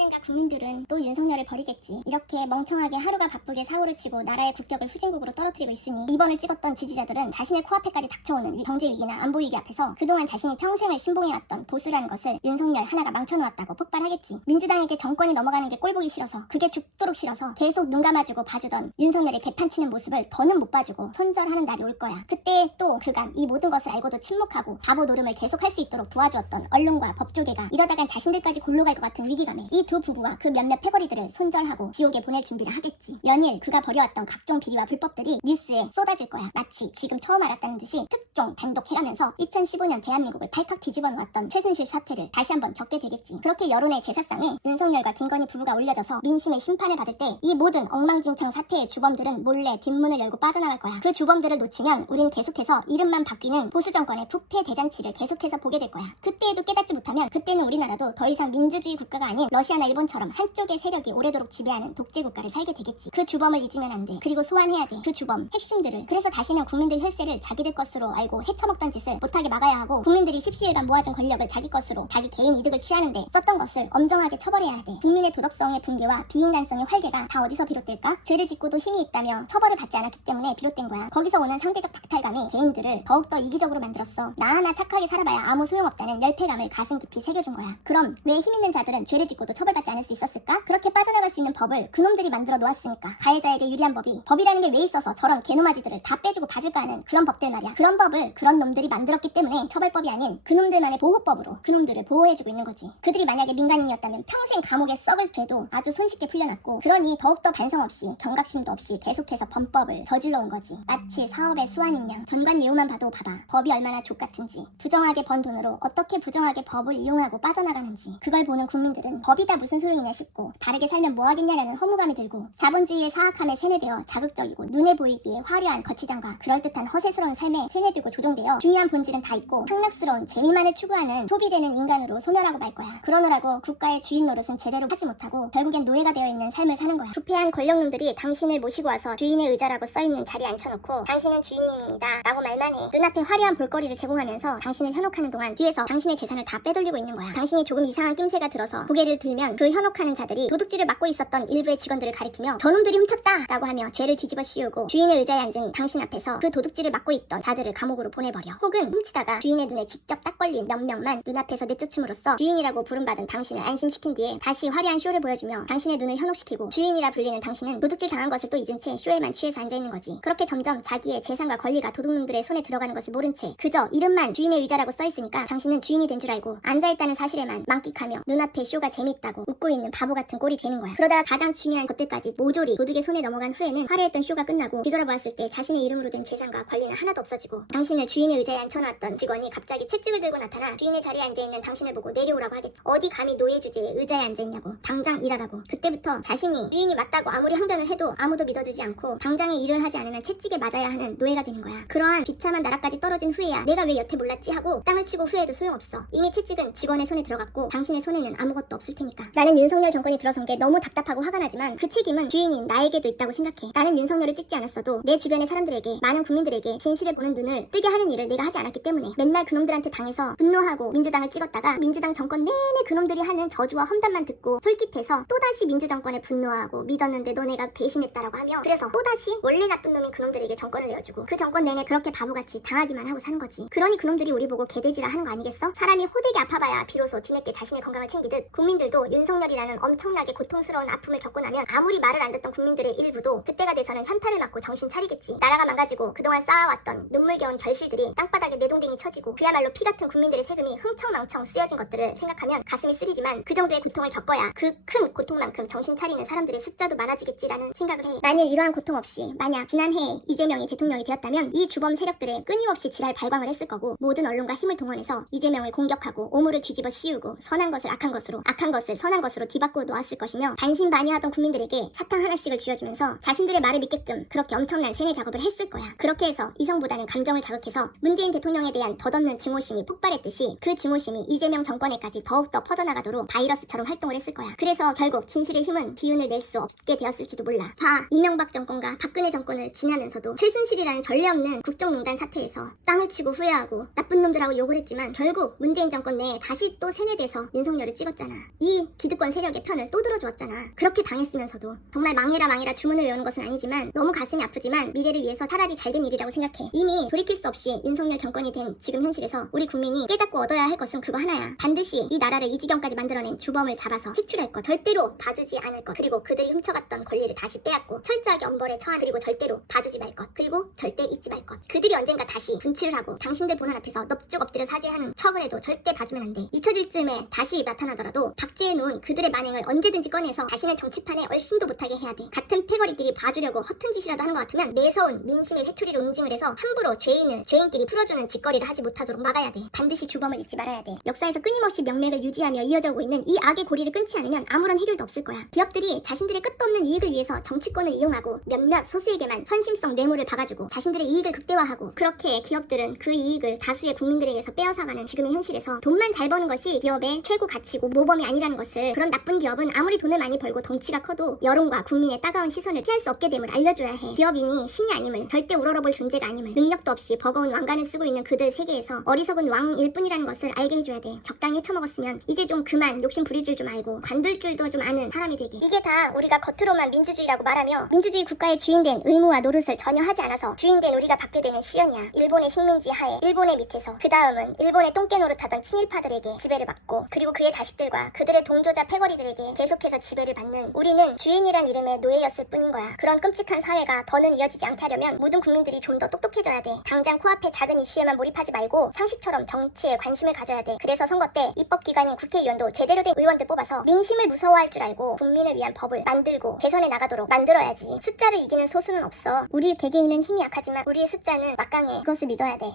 언젠가 국민들은 또 윤석열을 버리겠지. 이렇게 멍청하게 하루가 바쁘게 사고를 치고 나라의 국격을 후진국으로 떨어뜨리고 있으니 이번을 찍었던 지지자들은 자신의 코앞에까지 닥쳐오는 경제위기나 안보위기 앞에서 그동안 자신이 평생을 신봉해왔던 보수라는 것을 윤석열 하나가 망쳐놓았다고 폭발하겠지. 민주당에게 정권이 넘어가는 게 꼴보기 싫어서, 그게 죽도록 싫어서 계속 눈 감아주고 봐주던 윤석열의 개판치는 모습을 더는 못 봐주고 손절하는 날이 올 거야. 그때 또 그간 이 모든 것을 알고도 침묵하고 바보 노름을 계속할 수 있도록 도와주었던 언론과 법조계가 이러다간 자신들까지 골로 갈 것 같은 위기감에 이 두 부부와 그 몇몇 패거리들을 손절하고 지옥에 보낼 준비를 하겠지. 연일 그가 벌여왔던 각종 비리와 불법들이 뉴스에 쏟아질 거야. 마치 지금 처음 알았다는 듯이 특종 단독해가면서 2015년 대한민국을 발칵 뒤집어 놓았던 최순실 사태를 다시 한번 겪게 되겠지. 그렇게 여론의 제사상에 윤석열과 김건희 부부가 올려져서 민심의 심판을 받을 때 이 모든 엉망진창 사태의 주범들은 몰래 뒷문을 열고 빠져나갈 거야. 그 주범들을 놓치면 우린 계속해서 이름만 바뀌는 보수 정권의 부패 대잔치를 계속해서 보게 될 거야. 그때에도 깨닫지 못하면 그때는 우리나라도 더 이상 민주주의 국가가 아닌 러시아나 일본처럼 한쪽의 세력이 오래도록 지배하는 독재 국가를 살게 되겠지. 그 주범을 잊으면 안 돼. 그리고 소환해야 돼. 그 주범, 핵심들을. 그래서 다시는 국민들 혈세를 자기들 것으로 알고 헤쳐먹던 짓을 못하게 막아야 하고, 국민들이 십시일간 모아준 권력을 자기 것으로 자기 개인 이득을 취하는데 썼던 것을 엄정하게 처벌해야 돼. 국민의 도덕성의 붕괴와 비인간성의 활개가 다 어디서 비롯될까? 죄를 짓고도 힘이 있다며 처벌을 받지 않았기 때문에 비롯된 거야. 거기서 오는 상대적 박탈감이 개인들을 더욱더 이기적으로 만들었어. 나 하나 착하게 살아봐야 아무 소용없다는 열패감을 가슴 깊이 새겨준 거야. 그럼 왜 힘있는 자들은 죄를 짓고도 처벌받지 않을 수 있었을까? 그렇게 빠져나갈 수 있는 법을 그놈들이 만들어 놓았으니까. 가해자에게 유리한 법이라는 게 왜 있어서 저런 개노마지들을 다 빼주고 봐줄까 하는 그런 법들 말이야. 그런 법을 그런 놈들이 만들었기 때문에 처벌법이 아닌 그놈들만의 보호법으로 그놈들을 보호해주고 있는 거지. 그들이 만약에 민간인이었다면 평생 감옥에 썩을 죄도 아주 손쉽게 풀려났고, 그러니 더욱더 반성 없이 경각심도 없이 계속해서 범법을 저질러 온 거지. 마치 사업의 수완인 양. 전관 예우만 봐도 봐봐. 법이 얼마나 족같은지, 부정하게 번 돈으로 어떻게 부정하게 법을 이용하고 빠져나가는지. 그걸 보는 국민들은 법이 다 무슨 소용이냐 싶고, 다르게 살면 뭐하겠냐라는 허무감이 들고, 자본주의의 사악함에 세뇌되어 자극적이고 눈에 보이기에 화려한 거치장과 그럴듯한 허세스러운 삶에 세뇌되고 조종되어 중요한 본질은 다 있고 향락스러운 재미만을 추구하는 소비되는 인간으로 소멸하고 말 거야. 그러느라고 국가의 주인 노릇은 제대로 하지 못하고 결국엔 노예가 되어 있는 삶을 사는 거야. 부패한 권력놈들이 당신을 모시고 와서 주인의 의자라고 써있는 자리에 앉혀놓고 당신은 주인님입니다 라고 말만 해. 눈앞에 화려한 볼거리를 제공하면서 당신을 현혹하는 동안 뒤에서 당신의 재산을 다 빼돌리고 있는 거야. 당신이 조금 이상한 낌새가 들어서 고개를 들면 그 현혹하는 자들이 도둑질을 맡고 있었던 일부의 직원들을 가리키며 저놈들이 훔쳤다 라고 하며 죄를 뒤집어 씌우고 주인의 의자에 앉은 당신 앞에서 그 도둑질을 맡고 있던 자들을 감옥으로 보내버려. 혹은 훔치다가 주인의 눈에 직접 딱 걸린 몇 명만 눈앞에서 내쫓음으로써 주인이라고 부름받은 당신을 안심시킨 뒤에 다시 화려한 쇼를 보여주며 당신의 눈을 현혹시키고, 주인이라 불리는 당신은 도둑질 당한 것을 또 잊은 채 쇼에만 취해서 앉아있는 거지. 그렇게 점점 자기의 재산과 권리가 도둑놈들의 손에 들어가는 것을 모른 채 그저 이름만 주인의 의자라고 써있으니까 당신은 주인이 된 줄 알고 앉아있다는 사실에만 만끽하며 눈앞의 쇼가 재밌다고 웃고 있는 바보 같은 꼴이 되는 거야. 그러다가 가장 중요한 것들까지 모조리 도둑의 손에 넘어간 후에는 화려했던 쇼가 끝나고 뒤돌아보았을 때 자신의 이름으로 된 재산과 권리는 하나도 없어지고, 당신을 주인의 의자에 앉혀놨던 직원이 갑자기 채찍을 들고 나타나 주인의 자리에 앉아있는 당신을 보고 내려오라고 하겠지. 어디 감히 노예 주제에 의자에 앉아있냐고. 당장 일하라고. 그때부터 자신이 주인이 맞다고 아무리 항변을 해도 아무도 믿어주지 않고 당장에 일을 하지 않으면 채찍에 맞아야 하는 노예가 되는 거야. 그러한 비참한 나라까지 떨어진 후에야 내가 왜 여태 몰랐지 하고 땅을 치고 후회해도 소용없어. 이미 채찍은 직원의 손에 들어갔고 당신의 손에는 아무것도 없을 테니까. 나는 윤석열 정권이 들어선 게 너무 답답하고 화가 나지만 그 책임은 주인인 나에게도 있다고 생각해. 나는 윤석열을 찍지 않았어도 내 주변의 사람들에게, 많은 국민들에게 진실을 보는 눈을 뜨게 하는 일을 내가 하지 않았기 때문에 맨날 그놈들한테 당해서 분노하고 민주당을 찍었다가 민주당 정권 내내 그놈들이 하는 저주와 험담만 듣고 솔깃해서 또다시 민주정권에 분노하고 믿었는데 너네가 배신했다라고 하며, 그래서 또다시 원래 나쁜 놈인 그놈들에게 정권을 내어주고 그 정권 내내 그렇게 바보같이 당하기만 하고 사는 거지. 그러니 그놈들이 우리 보고 개돼지라 하는 거 아니겠어? 사람이 호되게 아파봐야 비로소 뒤늦게 자신의 건강을 챙기듯 국민들도 윤석열이라는 엄청나게 고통스러운 아픔을 겪고 나면 아무리 말을 안 듣던 국민들의 일부도 그때가 돼서는 현타를 맞고 정신 차리겠지. 나라가 망가지고 그동안 쌓아왔던 눈물겨운 결실들이 땅바닥에 내동댕이 쳐지고 그야말로 피같은 국민들의 세금이 흥청망청 쓰여진 것들을 생각하면 가슴이 쓰리지만 그 정도의 고통을 겪어야 그 큰 고통만큼 정신 차리는 사람들의 숫자도 많아지겠지라는 생각을 해. 만일 이러한 고통 없이 만약 지난해에 이재명이 대통령이 되었다면 이 주범 세력들은 끊임없이 지랄 발광을 했을 거고, 모든 언론과 힘을 동원해서 이재명을 공격하고 오물을 뒤집어 씌우고 선한 것을 악한 것으로, 악한 것을 선한 것으로 뒤바꾸어 놓았을 것이며, 반신반의하던 국민들에게 사탕 하나씩을 쥐어주면서 자신들의 말을 믿게끔 그렇게 엄청난 세뇌 작업을 했을 거야. 그렇게 해서 이성보다는 감정을 자극해서 문재인 대통령에 대한 덧없는 증오심이 폭발했듯이 그 증오심이 이재명 정권에까지 더욱더 퍼져나가도록 바이러스처럼 활동을 했을 거야. 그래서 결국 진실의 힘은 기운을 낼 수 없게 되었을지도 몰라. 봐, 이명박 정권과 박근혜 정권을 지나면서도 최순실이라는 전례 없는 국정농단 사태에서 땅을 치고 후회하고 나쁜 놈들하고 욕을 했지만 결국 문재인 정권 내에 다시 또 세뇌돼서 윤석열을 찍었잖아. 이 기득권 세력의 편을 또 들어주었잖아. 그렇게 당했으면서도. 정말 망해라 망해라 주문을 외우는 것은 아니지만 너무 가슴이 아프지만 미래를 위해서 차라리 잘된 일이라고 생각해. 이미 돌이킬 수 없이 윤석열 정권이 된 지금 현실에서 우리 국민이 깨닫고 얻어야 할 것은 그거 하나야. 반드시 이 나라를 이 지경까지 만들어낸 주범을 잡아서 색출할 것, 절대로 봐주지 않을 것, 그리고 그들이 훔쳐갔던 권리를 다시 빼앗고 철저하게 엄벌에 처한, 그리고 절대로 봐주지 말 것, 그리고 절대 잊지 말 것. 그들이 언젠가 다시 분칠을 하고 당신들 보는 앞에서 넙죽 엎드려 사죄하는 척을 해도 절대 봐주면 안 돼. 잊혀질 즈음에 다시 나타나더라도 박제해 놓은 그들의 만행을 언제든지 꺼내서 다시는 정치판에 얼씬도 못하게 해야 돼. 같은 패거리끼리 봐주려고 허튼 짓이라도 하는 것 같으면 매서운 민심의 회초리로 응징을 해서 함부로 죄인끼리 풀어주는 짓거리를 하지 못하도록 막아야 돼. 반드시 주범을 잊지 말아야 돼. 역사에서 끊임없이 명맥을 유지하며 이어져 오고 있는 이 악의 고리를 끊지 않으면 아무런 해결도 없을 거야. 기업들이 자신들의 끝도 없는 이익을 위해서 정치권을 이용하고 몇몇 소수에게만 선심성 뇌물을 박아주고 자신들의 이익을 극대화하고, 그렇게 기업들은 그 이익을 다수의 국민들에게서 빼앗아가는 지금의 현실에서 돈만 잘 버는 것이 기업의 최고 가치고 모범이 아니라는 것을, 그런 나쁜 기업은 아무리 돈을 많이 벌고 덩치가 커도 여론과 국민의 따가운 시선을 피할 수 없게 됨을 알려줘야 해. 기업인이 신이 아님을, 절대 우러러볼 존재가 아님을, 능력도 없이 버거운 왕관을 쓰고 있는 그들 세계에서 어리석은 왕일 뿐이라는 것을 알게 해줘야 돼. 적당히 헤쳐먹었으면 이제 좀 그만 욕심 부릴 줄 좀 알고 관둘 줄도 좀 아는 사람이 되게. 이게 다 우리가 겉으로만 민주주의라고 말하며 민주주의 국가의 주인된 의무와 노릇을 전혀 하지 않아서 주인된 우리가 받게 되는 시련이야. 일본의 식민지 하에, 일본의 밑에서, 그 다음은 일본의 똥개 노릇하던 친일파들에게 지배를 받고, 그리고 그의 자식들과 그들의 동조자 패거리들에게 계속해서 지배를 받는 우리는 주인이란 이름의 노예였을 뿐인 거야. 그런 끔찍한 사회가 더는 이어지지 않게 하려면 모든 국민들이 좀 더 똑똑해져야 돼. 당장 코앞의 작은 이슈에만 몰입하지 말고 상식처럼 정치에 관심을 가져야 돼. 그래서 선거 때 입법기관인 국회의원도 제대로 된 의원들 뽑아서 민심을 무서워할 줄 알고 국민을 위한 법을 만들고 개선해 나가도록 만들어야지. 숫자를 이기는 소수는 없어. 우리 개개인은 힘이 약하지만 우리의 숫자는 막강해. 그것을 믿어야 돼.